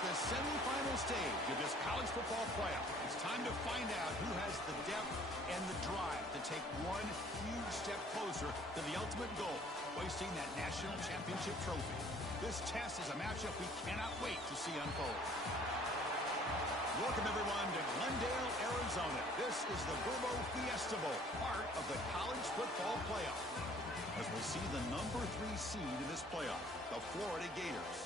the semifinal stage of this college football playoff. It's time to find out who has the depth and the drive to take one huge step closer to the ultimate goal, hoisting that national championship trophy. This test is a matchup we cannot wait to see unfold. Welcome, everyone, to Glendale, Arizona. This is the Burbo Fiesta Bowl, part of the college football playoff. As we'll see the number 3 seed in this playoff, the Florida Gators,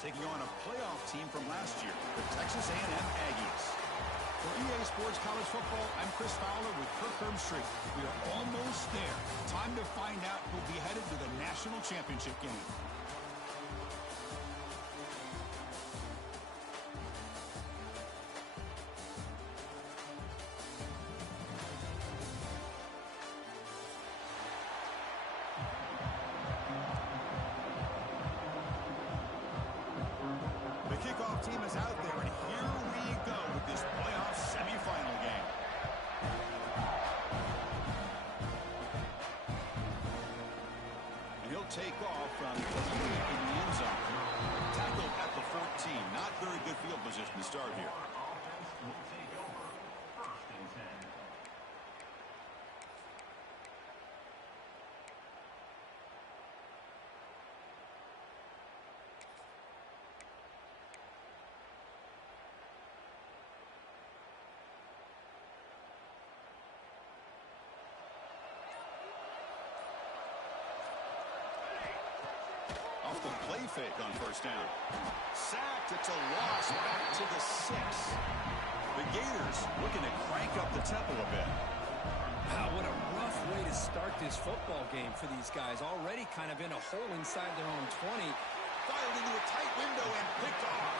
taking on a playoff team from last year, the Texas A&M Aggies. For EA Sports College Football, I'm Chris Fowler with Kirk Herbstreit. We are almost there. Time to find out who'll be headed to the national championship game. Kickoff team is out there, and here we go with this playoff semifinal game. And he'll take off from in the end zone. Tackled at the 14. Not very good field position to start here. Off the play fake on first down. Sacked. It's a loss back to the 6. The Gators looking to crank up the tempo a bit. Wow, what a rough way to start this football game for these guys. Already kind of in a hole inside their own 20. Fired into a tight window and picked off.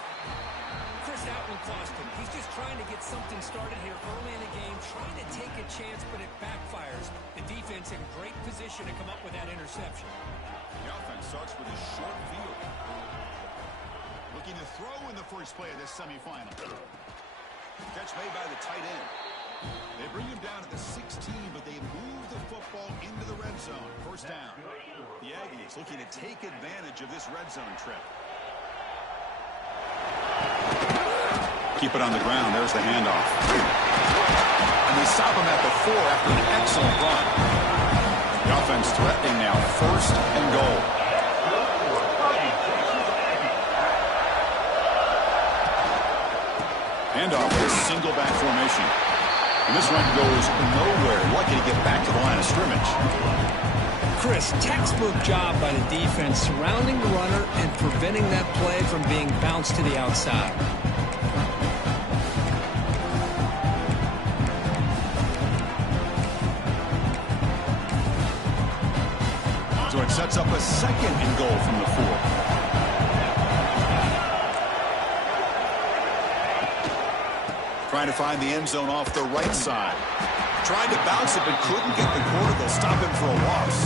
Chris, that one cost him. He's just trying to get something started here early in the game, trying to take a chance, but it backfires. The defense in great position to come up with that interception. The offense starts with a short field. Looking to throw in the first play of this semifinal. Catch made by the tight end. They bring him down at the 16, but they move the football into the red zone. First down. The Aggies looking to take advantage of this red zone trip. Keep it on the ground. There's the handoff. And they stop him at the 4 after an excellent run. The offense threatening now, first and goal. Handoff with a single back formation. And this one goes nowhere. Lucky to get back to the line of scrimmage. Chris, textbook job by the defense surrounding the runner and preventing that play from being bounced to the outside. So it sets up a second and goal from the 4. Trying to find the end zone off the right side. Tried to bounce it but couldn't get the corner. They'll stop him for a loss.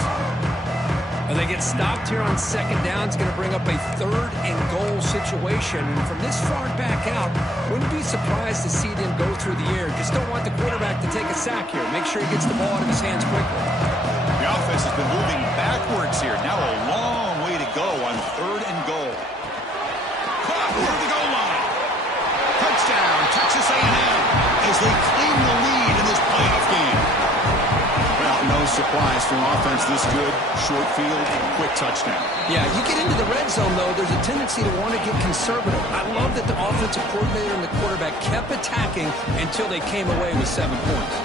Well, they get stopped here on second down. It's going to bring up a third and goal situation. And from this far back out, wouldn't be surprised to see them go through the air. Just don't want the quarterback to take a sack here. Make sure he gets the ball out of his hands quickly. The offense has been moving backwards here. Now a long way to go on third and goal. Caught near the goal line. Touchdown, Texas A&M, as they claim the lead in this playoff game. Well, no surprise from offense this good. Short field, quick touchdown. Yeah, you get into the red zone, though, there's a tendency to want to get conservative. I love that the offensive coordinator and the quarterback kept attacking until they came away with 7 points.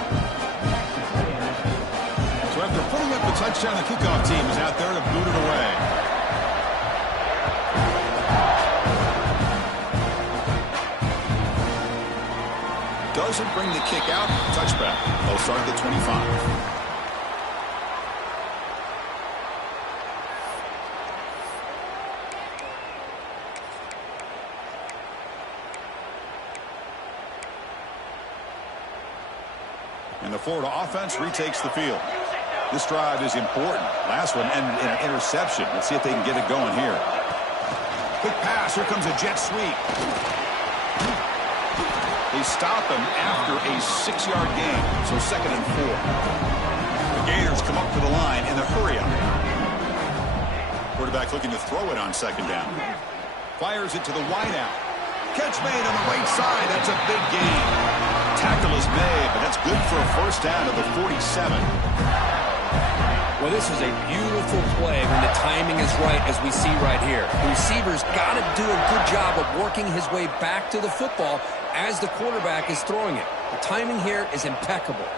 So after putting up the touchdown, the kickoff team is out there to boot it away. Doesn't bring the kick out. Touchback. They'll start at the 25. And the Florida offense retakes the field. This drive is important. Last one ended in an interception. Let's see if they can get it going here. Quick pass. Here comes a jet sweep. They stop him after a 6-yard gain. So second and 4. The Gators come up to the line in the hurry-up. Quarterback looking to throw it on second down. Fires it to the wideout. Catch made on the right side. That's a big gain. Tackle is made, but that's good for a first down to the 47. Well, this is a beautiful play when the timing is right, as we see right here. The receiver's got to do a good job of working his way back to the football as the quarterback is throwing it. The timing here is impeccable.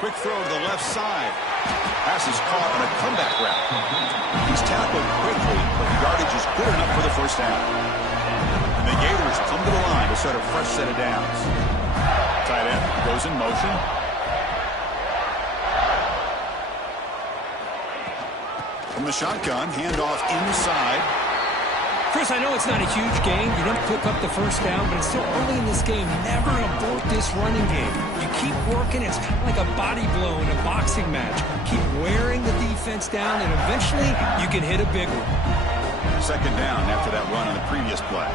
Quick throw to the left side. Pass is caught on a comeback route. He's tackled quickly, but the yardage is good enough for the first down. And the Gators come to the line to start a fresh set of downs. Tight end goes in motion. From the shotgun, handoff inside. Chris, I know it's not a huge gain. You don't pick up the first down, but it's still early in this game. Never abort this running game. You keep working. It's kind of like a body blow in a boxing match. Keep wearing the defense down, and eventually you can hit a big one. Second down after that run on the previous play.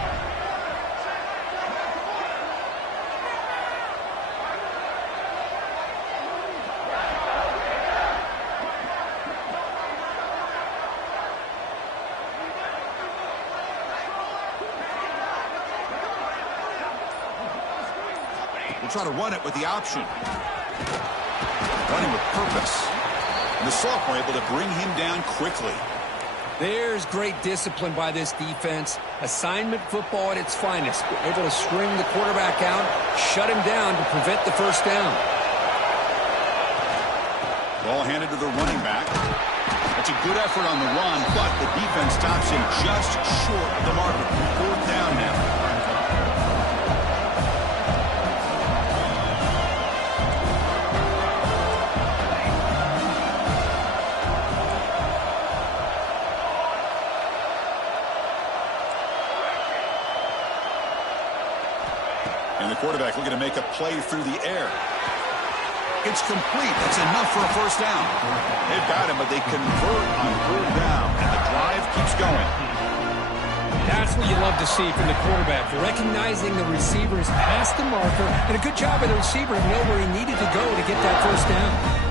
Try to run it with the option. Running with purpose. And the sophomore able to bring him down quickly. There's great discipline by this defense. Assignment football at its finest. Able to string the quarterback out, shut him down to prevent the first down. Ball handed to the running back. That's a good effort on the run, but the defense stops him just short of the marker. Fourth down now. And the quarterback looking to make a play through the air. It's complete. That's enough for a first down. They've got him, but they convert on third down, and the drive keeps going. That's what you love to see from the quarterback. Recognizing the receivers past the marker, and a good job of the receiver to know where he needed to go to get that first down.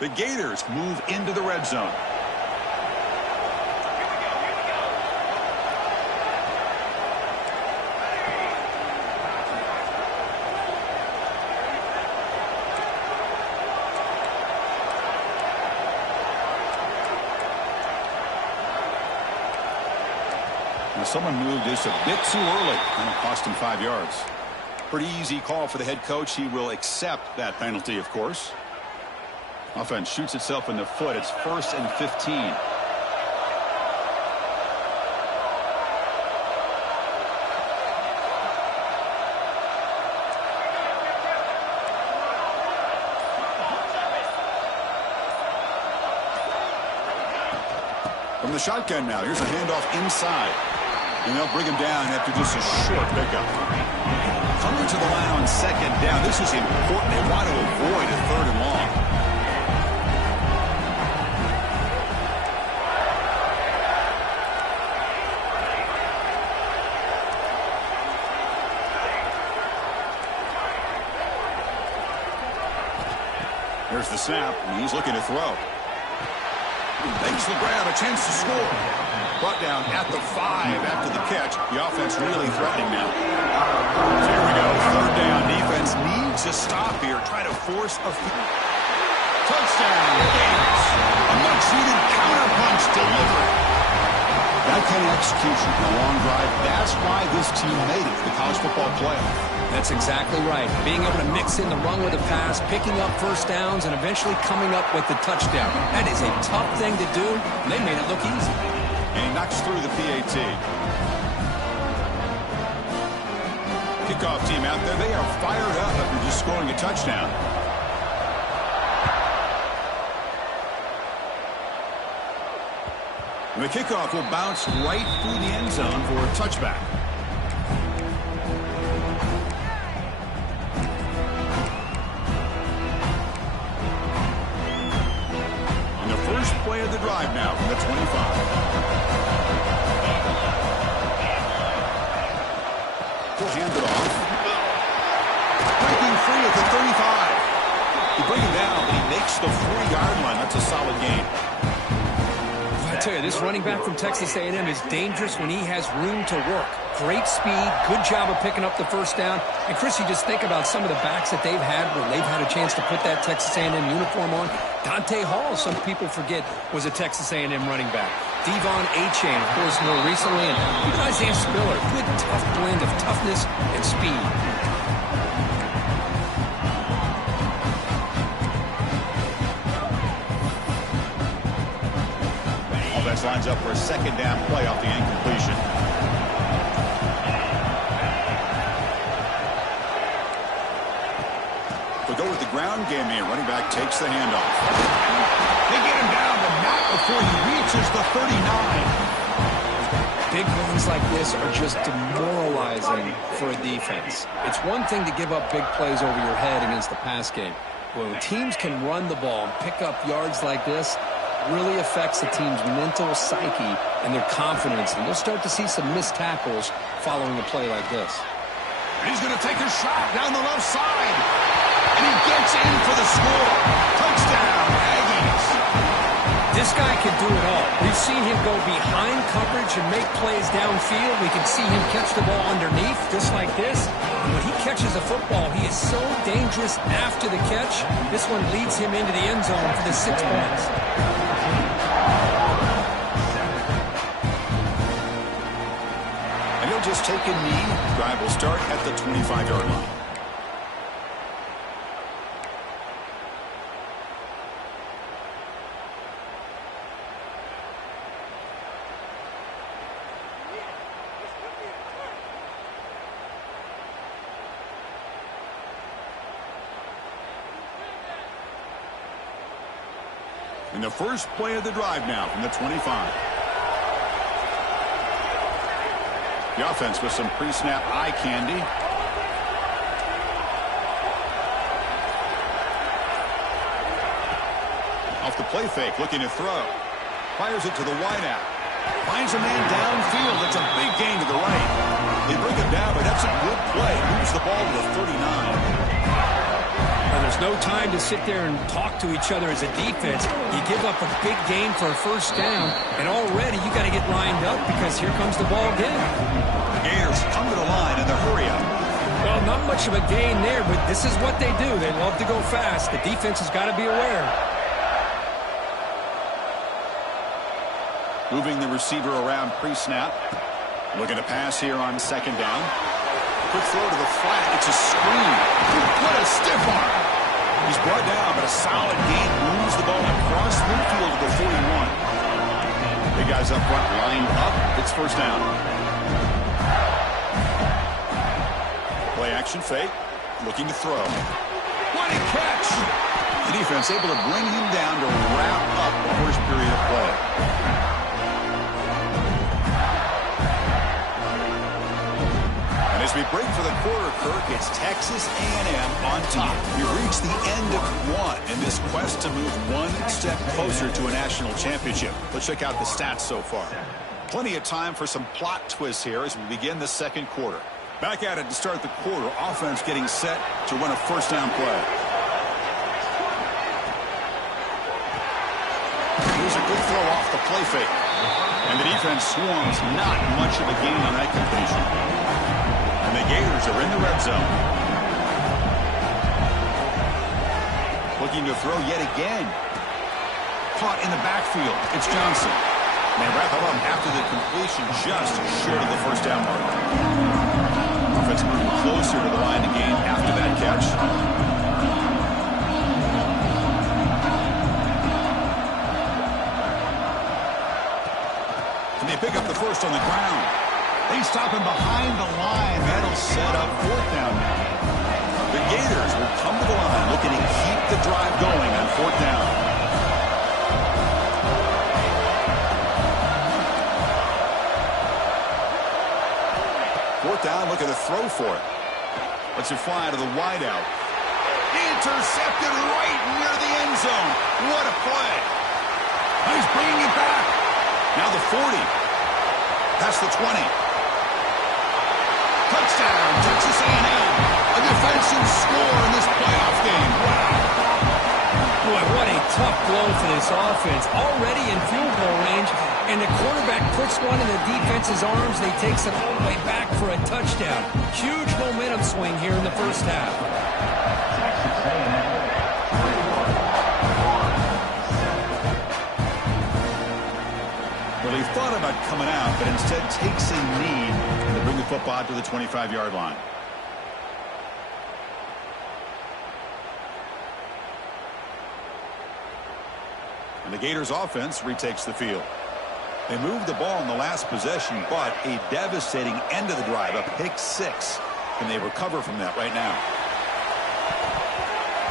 The Gators move into the red zone. Now someone moved this a bit too early, and it cost him 5 yards. Pretty easy call for the head coach. He will accept that penalty, of course. Offense shoots itself in the foot. It's 1st and 15. From the shotgun now, here's a handoff inside. And they'll bring him down after just a short pickup. Coming to the line on second down. This is important. They want to avoid a third and long. There's the snap, and he's looking to throw. Makes the grab, a chance to score. Brought down at the 5 after the catch. The offense really threatening now. So here we go, third down. Defense needs a stop here. Try to force a touchdown. Gators. A much-needed counterpunch delivered. That kind of execution in a long drive, that's why this team made it to the college football playoff. That's exactly right. Being able to mix in the run with the pass, picking up first downs, and eventually coming up with the touchdown. That is a tough thing to do, and they made it look easy. And he knocks through the PAT. Kickoff team out there, they are fired up after just scoring a touchdown. The kickoff will bounce right through the end zone for a touchback. On the first play of the drive now from the 25. He'll hand it off. Breaking free at the 35. He brings him down, but he makes the 40-yard line. That's a solid gain. I tell you, this running back from Texas A&M is dangerous when he has room to work. Great speed, good job of picking up the first down. And, Chris, you just think about some of the backs that they've had where they've had a chance to put that Texas A&M uniform on. Dante Hall, some people forget, was a Texas A&M running back. Devon Achane, of course, more recently. And even Isaiah Spiller, good, tough blend of toughness and speed. Offense lines up for a second down play off the incompletion. They'll go with the ground game here. Running back takes the handoff. They get him down, but not before he reaches the 39. Big runs like this are just demoralizing for a defense. It's one thing to give up big plays over your head against the pass game. When teams can run the ball and pick up yards like this, really affects the team's mental psyche and their confidence. And you'll start to see some missed tackles following a play like this. And he's going to take a shot down the left side. And he gets in for the score. Touchdown, Aggies. This guy can do it all. We've seen him go behind coverage and make plays downfield. We can see him catch the ball underneath, just like this. And when he catches a football, he is so dangerous after the catch. This one leads him into the end zone for the 6 points. And he'll just take a knee. Drive will start at the 25-yard line. And the first play of the drive now from the 25. The offense with some pre-snap eye candy. Off the play fake, looking to throw. Fires it to the wideout. Finds a man downfield. That's a big gain to the right. They bring him down, but that's a good play. Moves the ball to the 39. There's no time to sit there and talk to each other as a defense. You give up a big gain for a first down, and already you got to get lined up because here comes the ball again. The Gators come to the line in the hurry-up. Well, not much of a gain there, but this is what they do. They love to go fast. The defense has got to be aware. Moving the receiver around pre-snap. Looking to pass here on second down. Quick throw to the flat. It's a screen. What a stiff arm. He's brought down, but a solid gain moves the ball across midfield to the 41. Big guys up front lined up. It's first down. Play action fake. Looking to throw. What a catch! The defense able to bring him down to wrap up the first period of play. As we break for the quarter, Kirk, it's Texas A&M on top. We've reached the end of one in this quest to move one step closer to a national championship. Let's check out the stats so far. Plenty of time for some plot twists here as we begin the second quarter. Back at it to start the quarter. Offense getting set to run a first down play. Here's a good throw off the play fake. And the defense swarms. Not much of a gain on that completion. And the Gators are in the red zone. Looking to throw yet again. Caught in the backfield. It's Johnson. And they wrap it up after the completion just short of the first down mark. Offense moving closer to the line to gain after that catch. And they pick up the first on the ground. They stop him behind the line. That'll set up fourth down now. The Gators will come to the line looking to keep the drive going on fourth down. Fourth down, look at the throw for it. Lets it fly to the wideout. Intercepted right near the end zone. What a play. He's bringing it back. Now the 40. Past the 20. Touchdown, chance to score in this playoff game. Boy, what a tough blow for this offense. Already in field goal range, and the quarterback puts one in the defense's arms, and he takes it all the way back for a touchdown. Huge momentum swing here in the first half. Well, he thought about coming out, but instead takes a knee to bring the football to the 25-yard line. And the Gators offense retakes the field. They moved the ball in the last possession, but a devastating end of the drive, a pick six. And they recover from that right now.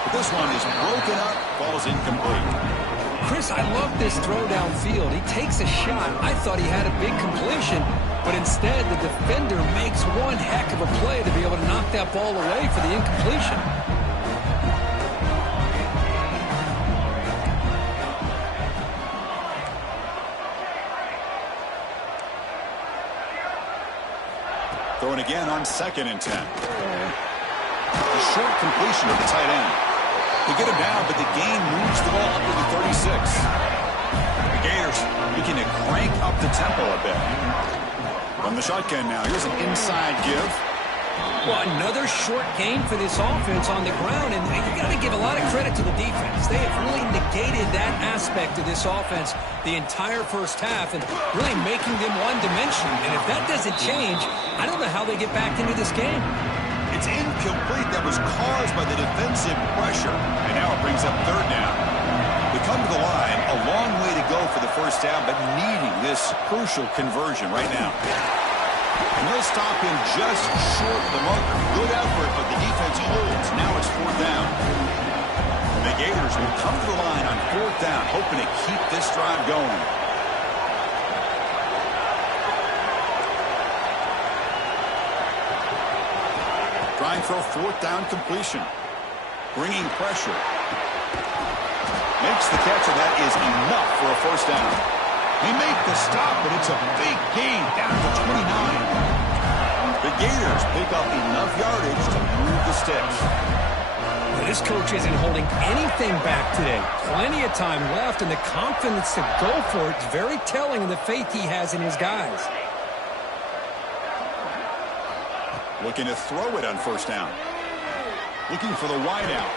But this one is broken up, falls incomplete. Chris, I love this throw downfield. He takes a shot. I thought he had a big completion, but instead the defender makes one heck of a play to be able to knock that ball away for the incompletion. Throwing again on 2nd and 10. A short completion of the tight end. They get him down, but the gain moves the ball up to the 36. The Gators looking to crank up the tempo a bit. From the shotgun now, here's an inside give. Well, another short gain for this offense on the ground, and you got to give a lot of credit to the defense. They have really negated that aspect of this offense the entire first half and really making them one-dimensional. And if that doesn't change, I don't know how they get back into this game. It's incomplete. That was caused by the defensive pressure. And now it brings up 3rd down. They come to the line, a long way to go for the first down, but needing this crucial conversion right now. And they'll stop him just short of the marker. Good effort, but the defense holds. Now it's 4th down. And the Gators will come to the line on 4th down, hoping to keep this drive going. Trying for a 4th down completion. Bringing pressure. Makes the catch, and that is enough for a 1st down. They make the stop, but it's a big gain down to 29. The Gators pick up enough yardage to move the sticks. Well, this coach isn't holding anything back today. Plenty of time left, and the confidence to go for it is very telling of the faith he has in his guys. Looking to throw it on 1st down. Looking for the wideout.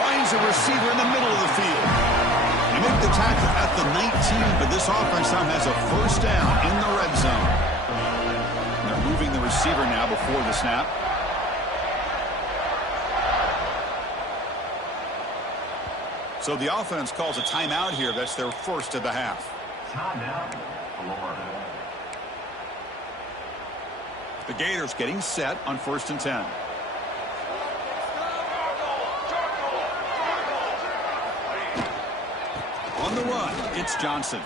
Finds a receiver in the middle of the field. They make the tackle at the 19, but this offense now has a 1st down in the red zone. And they're moving the receiver now before the snap. So the offense calls a timeout here. That's their first of the half. Timeout, Florida. The Gators getting set on 1st and 10. On the run, it's Johnson.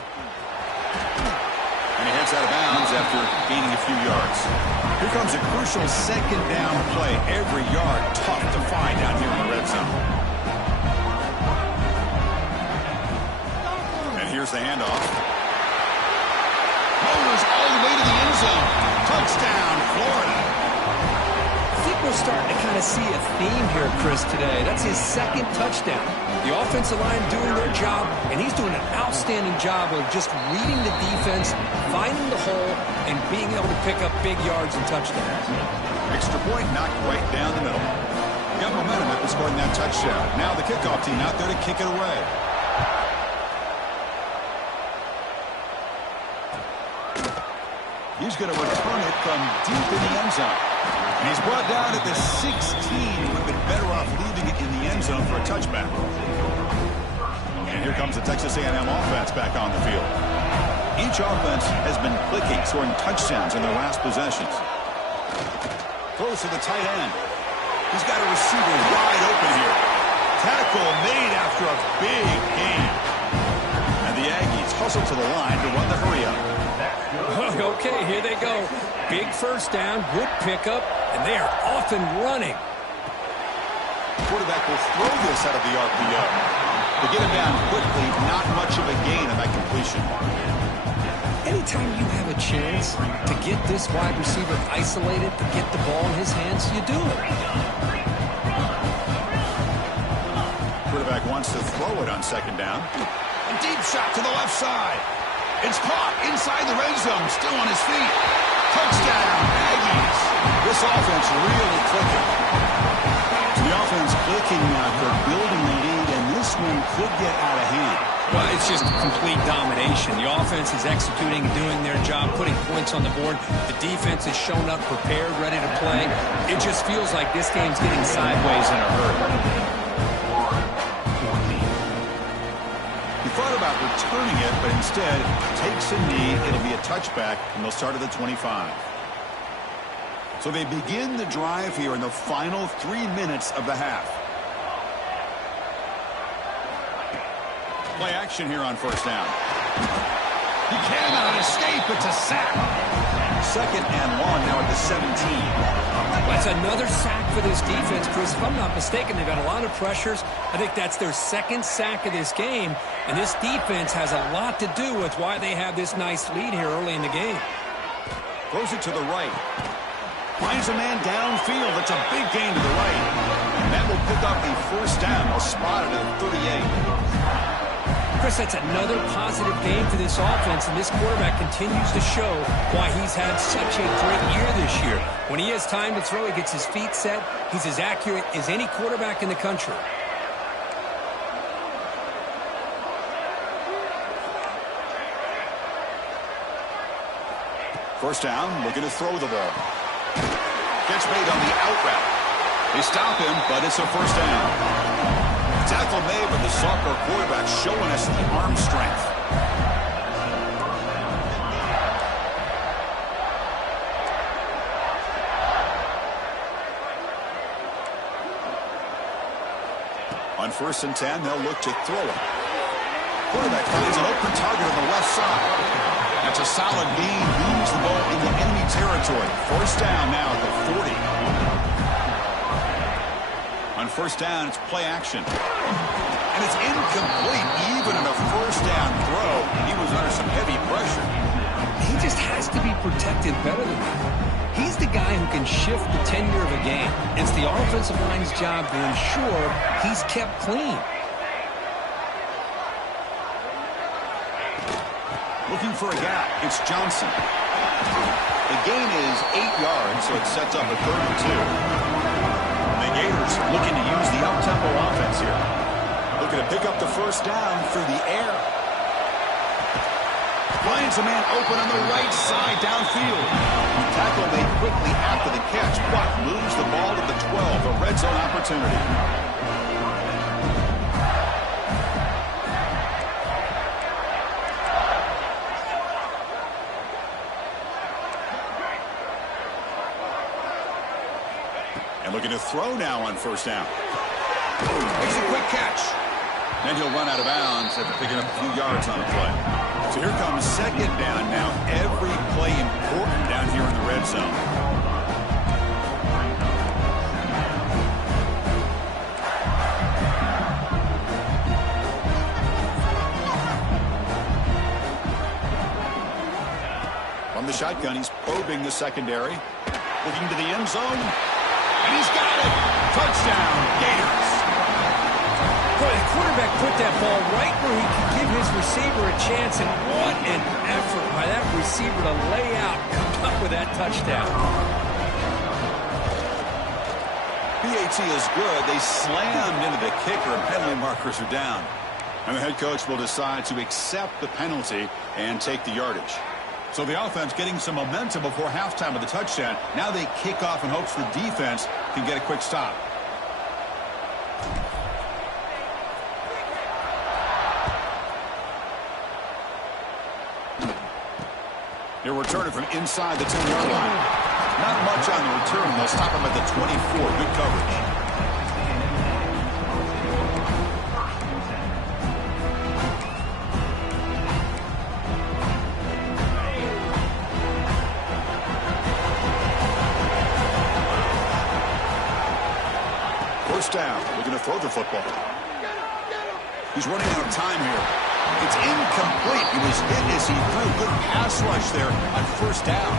And he heads out of bounds after gaining a few yards. Here comes a crucial 2nd down play. Every yard tough to find down here in the red zone. And here's the handoff. Motors all the way to the end zone. Touchdown, Florida. I think we're starting to kind of see a theme here, Chris, today. That's his 2nd touchdown. The offensive line doing their job, and he's doing an outstanding job of just reading the defense, finding the hole, and being able to pick up big yards and touchdowns. Extra point knocked right down the middle. Got momentum after scoring that touchdown. Now the kickoff team out there to kick it away. He's going to return it from deep in the end zone. And he's brought down at the 16. Would have been better off leaving it in the end zone for a touchback. And here comes the Texas A&M offense back on the field. Each offense has been clicking, scoring touchdowns in their last possessions. Close to the tight end. He's got a receiver wide open here. Tackle made after a big gain. And the Aggies hustle to the line to run the hurry up. Okay, here they go. Big 1st down, good pickup, and they are off and running. Quarterback will throw this out of the RPO. To get him down quickly, not much of a gain on that completion. Anytime you have a chance to get this wide receiver isolated, to get the ball in his hands, you do it. wants to throw it on second down. A deep shot to the left side. It's caught inside the red zone, still on his feet. Touchdown, Aggies. This offense really clicking. The offense clicking after building the lead, and this one could get out of hand. Well, it's just complete domination. The offense is executing, doing their job, putting points on the board. The defense has shown up prepared, ready to play. It just feels like this game's getting sideways in a hurry. He thought about returning it, but instead takes a knee. It'll be a touchback, and they'll start at the 25. So they begin the drive here in the final 3 minutes of the half. Play action here on first down. He cannot escape. It's a sack. 2nd and 1 now at the 17. That's another sack for this defense, Chris. If I'm not mistaken, they've got a lot of pressures. I think that's their 2nd sack of this game, and this defense has a lot to do with why they have this nice lead here early in the game. Throws it to the right. Finds a man downfield. It's a big gain to the right. And that will pick up a first down. They'll spot it at 38. Chris, that's another positive game for this offense, and this quarterback continues to show why he's had such a great year this year. When he has time to throw, he gets his feet set. He's as accurate as any quarterback in the country. First down, looking to throw the ball. Catch made on the out route. They stop him, but it's a first down. Tackle made, but the Sophomore quarterback showing us the arm strength. On 1st and 10, they'll look to throw it. Quarterback finds an open target on the left side. That's a solid gain. Moves the ball into enemy territory. First down now at the 40. On first down, it's play action. And it's incomplete. Even in a first down throw, he was under some heavy pressure. He just has to be protected better than that. He's the guy who can shift the tenure of a game. It's the offensive line's job to ensure he's kept clean. Looking for a gap. It's Johnson. The gain is 8 yards, so it sets up a 3rd and 2. The Gators looking to use the up-tempo offense here. Looking to pick up the first down through the air. Finds a man open on the right side downfield. Tackle made quickly after the catch, but moves the ball to the 12, a red zone opportunity. Looking to throw now on first down. Makes a quick catch. Then he'll run out of bounds after picking up a few yards on the play. So here comes 2nd down now. Every play important down here in the red zone. From the shotgun, he's probing the secondary. Looking to the end zone. And he's got it. Touchdown, Gators. Boy, the quarterback put that ball right where he could give his receiver a chance, and what an effort by that receiver to lay out, come up with that touchdown. PAT is good. They slammed into the kicker, and penalty markers are down. And the head coach will decide to accept the penalty and take the yardage. So the offense getting some momentum before halftime with the touchdown. Now they kick off in hopes the defense can get a quick stop. They'll return it from inside the 10-yard line. Not much on the return. They'll stop him at the 24. Good coverage. Down. We're going to throw the football. He's running out of time here. It's incomplete. He was hit as he threw. Good pass rush there on first down.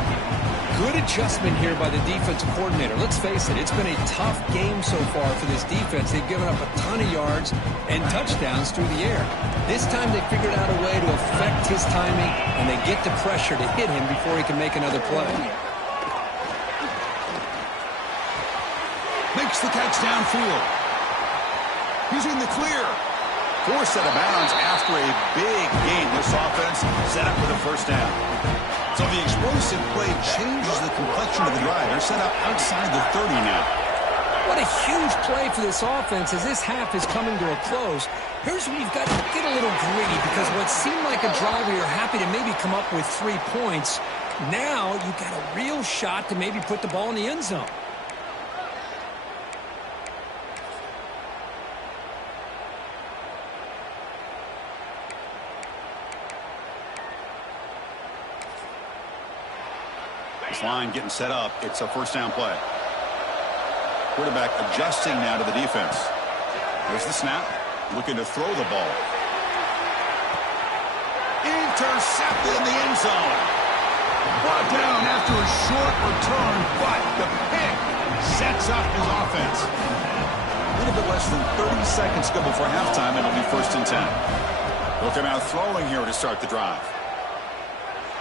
Good adjustment here by the defensive coordinator. Let's face it, it's been a tough game so far for this defense. They've given up a ton of yards and touchdowns through the air. This time they figured out a way to affect his timing, and they get the pressure to hit him before he can make another play. Makes the catch downfield. He's in the clear. Forced out of bounds after a big gain. This offense set up for the first down. So the explosive play changes the complexion of the drive. They're set up outside the 30 now. What a huge play for this offense as this half is coming to a close. Here's where you've got to get a little greedy, because what seemed like a drive where you're happy to maybe come up with 3 points, now you've got a real shot to maybe put the ball in the end zone. This line getting set up. It's a first down play. Quarterback adjusting now to the defense. There's the snap. Looking to throw the ball. Intercepted in the end zone. Brought down after a short return, but the pick sets up his offense. A little bit less than 30 seconds to go before halftime, and it'll be 1st and 10. They'll come out throwing here to start the drive.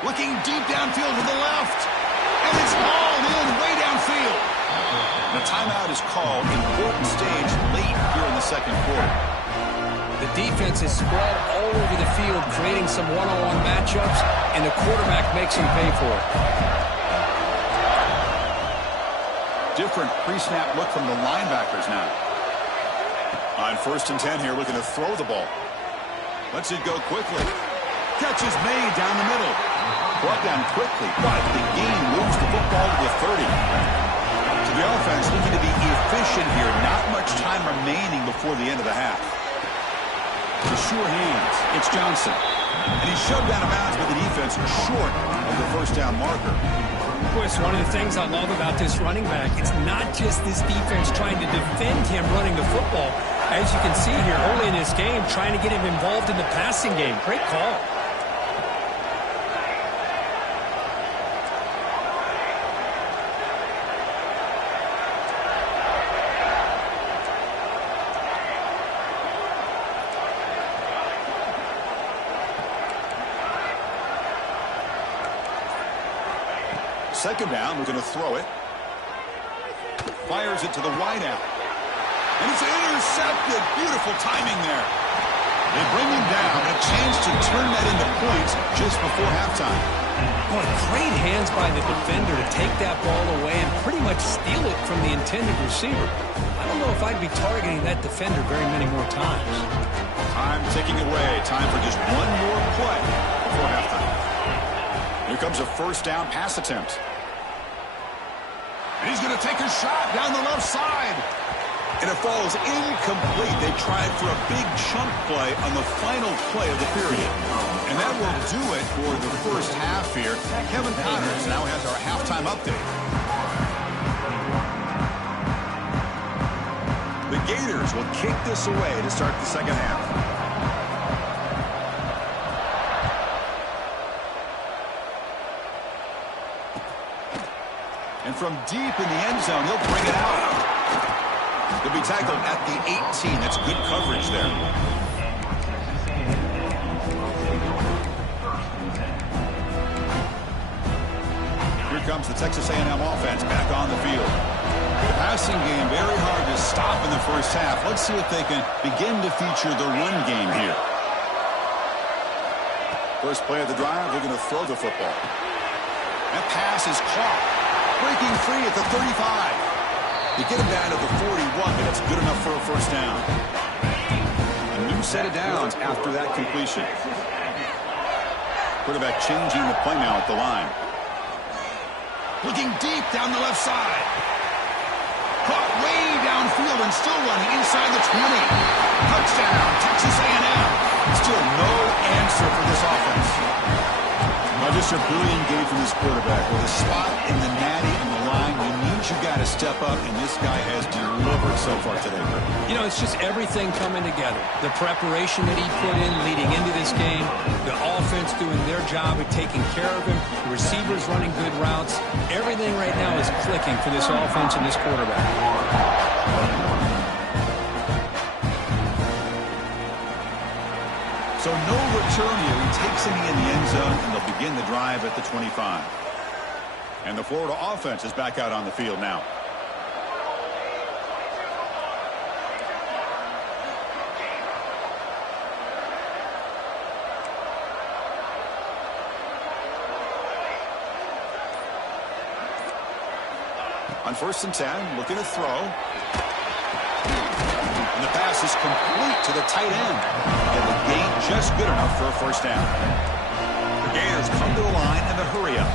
Looking deep downfield to the left. And it's hauled in way downfield. The timeout is called. Important stage late here in the second quarter. The defense is spread all over the field, creating some one-on-one matchups, and the quarterback makes him pay for it. Different pre-snap look from the linebackers now. On 1st and 10 here, looking to throw the ball. Lets it go quickly. Catch is made down the middle. Brought down quickly, but the gain moves the football to the 30. So the offense looking to be efficient here. Not much time remaining before the end of the half. The sure hands. It's Johnson. And he's shoved out of bounds by the defense short of the first down marker. Boy, it's one of the things I love about this running back. It's not just this defense trying to defend him running the football. As you can see here early in this game, trying to get him involved in the passing game. Great call. Second down, we're going to throw it. Fires it to the wideout. And it's intercepted. Beautiful timing there. They bring him down. A chance to turn that into points just before halftime. Boy, great hands by the defender to take that ball away and pretty much steal it from the intended receiver. I don't know if I'd be targeting that defender very many more times. Time ticking away. Time for just one more play before halftime. Here comes a first down pass attempt. And he's going to take a shot down the left side. And it falls incomplete. They tried for a big chunk play on the final play of the period. And that will do it for the first half here. Kevin Connors now has our halftime update. The Gators will kick this away to start the second half. And from deep in the end zone, he'll bring it out. He'll be tackled at the 18. That's good coverage there. Here comes the Texas A&M offense back on the field. The passing game very hard to stop in the first half. Let's see if they can begin to feature the run game here. First play of the drive, they're going to throw the football. That pass is caught. Breaking free at the 35. They get him down to the 41, but it's good enough for a first down. A new set of downs after that completion. Quarterback changing the play now at the line. Looking deep down the left side. Caught way downfield and still running inside the 20. Touchdown, Texas A&M. Still no answer for this offense. Well, just a brilliant game from this quarterback. With a spot in the natty on the line, you need your guy to to step up, and this guy has delivered so far today. You know, it's just everything coming together. The preparation that he put in leading into this game, the offense doing their job of taking care of him, the receivers running good routes. Everything right now is clicking for this offense and this quarterback. So no return here. He takes it in the end zone, and they'll begin the drive at the 25. And the Florida offense is back out on the field now. On 1st and 10, looking to throw. And the pass is complete to the tight end. And the gain just good enough for a first down. The Gators come to the line in the hurry up.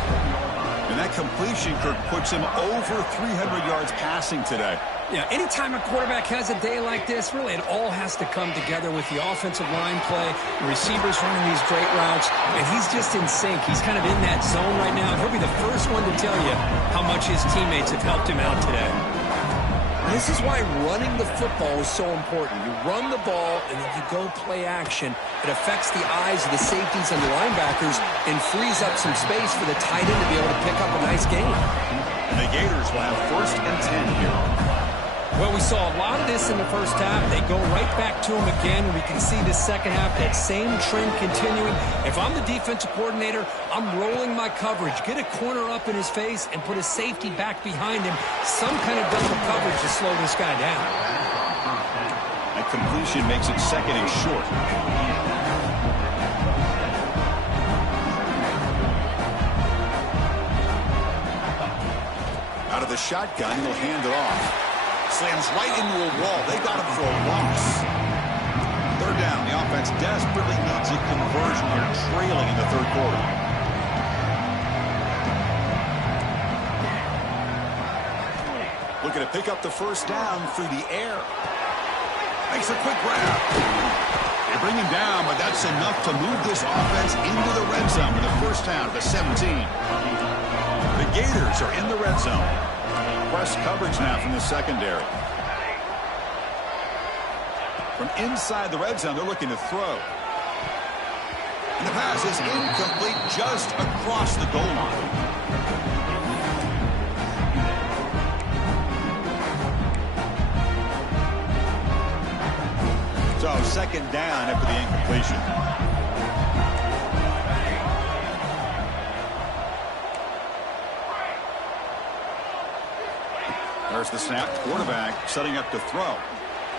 And that completion, Kirk, puts him over 300 yards passing today. Yeah, anytime a quarterback has a day like this, really it all has to come together with the offensive line play, the receivers running these great routes, and he's just in sync. He's kind of in that zone right now, and he'll be the first one to tell you how much his teammates have helped him out today. This is why running the football is so important. You run the ball, and then you go play action. It affects the eyes of the safeties and the linebackers and frees up some space for the tight end to be able to pick up a nice game. And the Gators will have 1st and 10 here. Well, we saw a lot of this in the first half. They go right back to him again. We can see the second half, that same trend continuing. If I'm the defensive coordinator, I'm rolling my coverage. Get a corner up in his face and put a safety back behind him. Some kind of double coverage to slow this guy down. That completion makes it 2nd and short. Out of the shotgun, he'll hand it off. Slams right into a wall. They got him for a loss. 3rd down. The offense desperately needs a conversion here, trailing in the 3rd quarter. Looking to pick up the first down through the air. Makes a quick grab. They bring him down, but that's enough to move this offense into the red zone with a first down at the 17. The Gators are in the red zone. Press coverage now from the secondary. From inside the red zone, they're looking to throw. And the pass is incomplete just across the goal line. So 2nd down after the incompletion. There's the snap. Quarterback setting up to throw.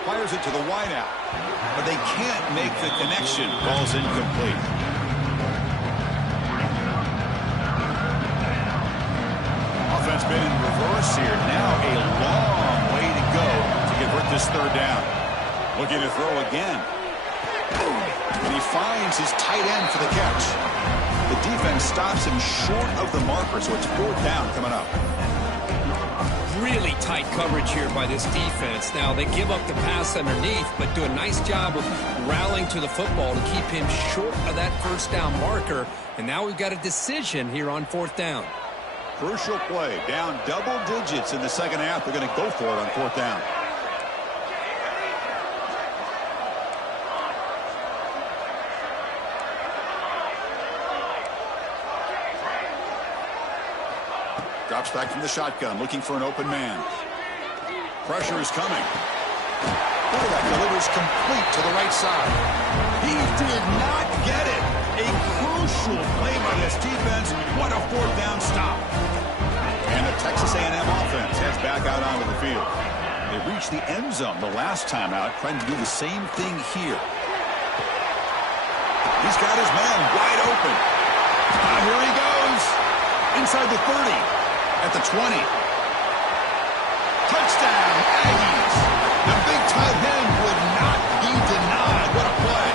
Fires it to the wideout. But they can't make the connection. Ball's incomplete. Offense been in reverse here. Now a long way to go to convert this 3rd down. Looking to throw again. And he finds his tight end for the catch. The defense stops him short of the marker, so it's 4th down coming up. Really tight coverage here by this defense. Now, they give up the pass underneath, but do a nice job of rallying to the football to keep him short of that first down marker. And now we've got a decision here on 4th down. Crucial play. Down double digits in the second half. They're going to go for it on 4th down. Drops back from the shotgun, looking for an open man. Pressure is coming. Quarterback delivers complete to the right side. He did not get it. A crucial play by this defense. What a 4th down stop. And the Texas A&M offense heads back out onto the field. They reached the end zone the last time out, trying to do the same thing here. He's got his man wide open. Here he goes. Inside the 30. At the 20. Touchdown, Aggies. The big tight end would not be denied. What a play.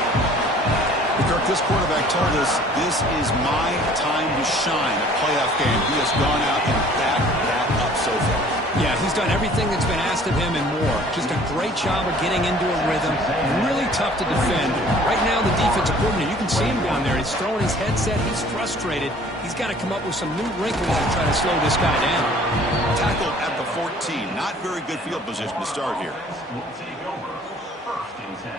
Kirk, this quarterback told us this is my time to shine. A playoff game. He has gone out and backed that up so far. Yeah, he's done everything that's been asked of him and more. Just a great job of getting into a rhythm. Really tough to defend. Right now, the defensive coordinator, you can see him down there. He's throwing his headset. He's frustrated. He's got to come up with some new wrinkles to try to slow this guy down. Tackled at the 14. Not very good field position to start here. Will take over first and 10.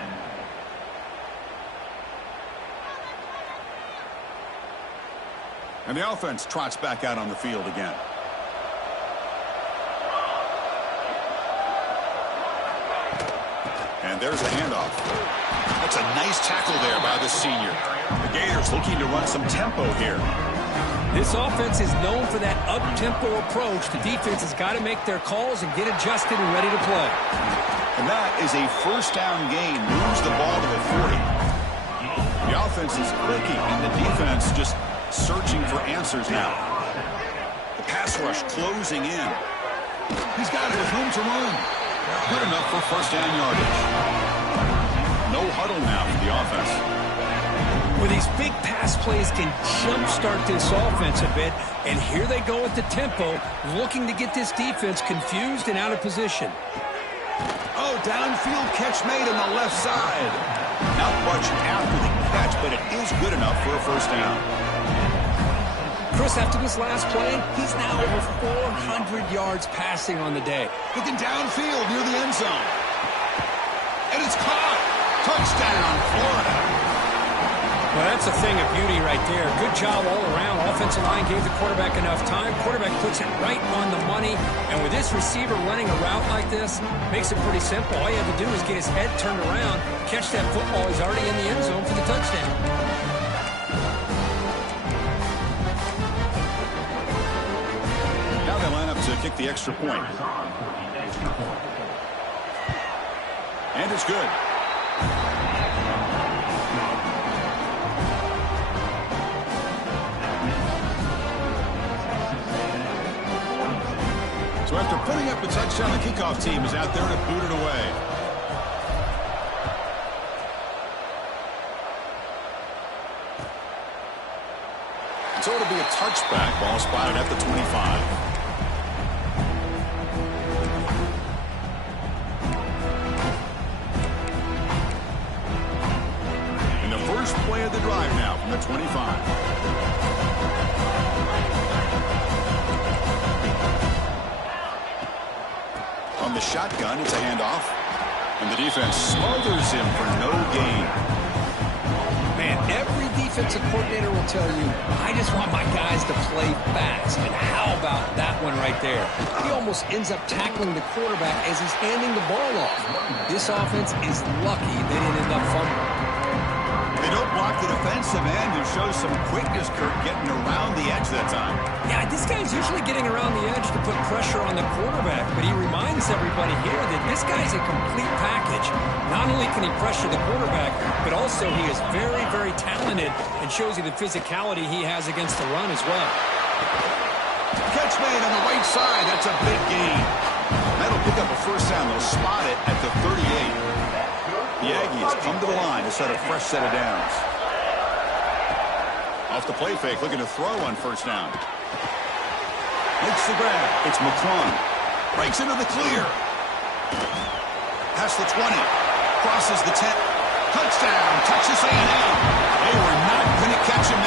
And the offense trots back out on the field again. And there's the handoff. That's a nice tackle there by the senior. The Gators looking to run some tempo here. This offense is known for that up-tempo approach. The defense has got to make their calls and get adjusted and ready to play. And that is a first down gain. Moves the ball to the 40. The offense is clicking, and the defense just searching for answers now. The pass rush closing in. He's got it with room to run. Good enough for first down yardage. No huddle now for the offense. Well, these big pass plays can jumpstart this offense a bit, and here they go at the tempo, looking to get this defense confused and out of position. Oh, downfield catch made on the left side. Not much after the catch, but it is good enough for a first down. Chris, after this last play, he's now over 400 yards passing on the day. Looking downfield near the end zone. And it's caught. Touchdown, Florida. Well, that's a thing of beauty right there. Good job all around. Offensive line gave the quarterback enough time. Quarterback puts it right on the money. And with this receiver running a route like this, makes it pretty simple. All you have to do is get his head turned around, catch that football. He's already in the end zone for the touchdown. Now they line up to kick the extra point. And it's good. So after putting up a touchdown, the kickoff team is out there to boot it away. And so it'll be a touchback. Ball spotted at the 25. And the first play of the drive now from the 25. On the shotgun, it's a handoff. And the defense smothers him for no gain. Man, every defensive coordinator will tell you, I just want my guys to play fast. And how about that one right there? He almost ends up tackling the quarterback as he's handing the ball off. This offense is lucky they didn't end up fumbling. They don't block the defensive end, who shows some quickness, Kirk, getting around the edge that time. Yeah, this guy's usually getting around the edge to put pressure on the quarterback, but he reminds everybody here that this guy's a complete package. Not only can he pressure the quarterback, but also he is very, very talented and shows you the physicality he has against the run as well. Catch made on the right side. That's a big gain. That'll pick up a first down. They'll spot it at the 38. The Aggies come to the line to set a fresh set of downs. Off the play fake, looking to throw on first down. Makes the grab. It's McClung. Breaks into the clear. Past the 20. Crosses the 10. Touchdown. Texas A&M. They were not going to catch him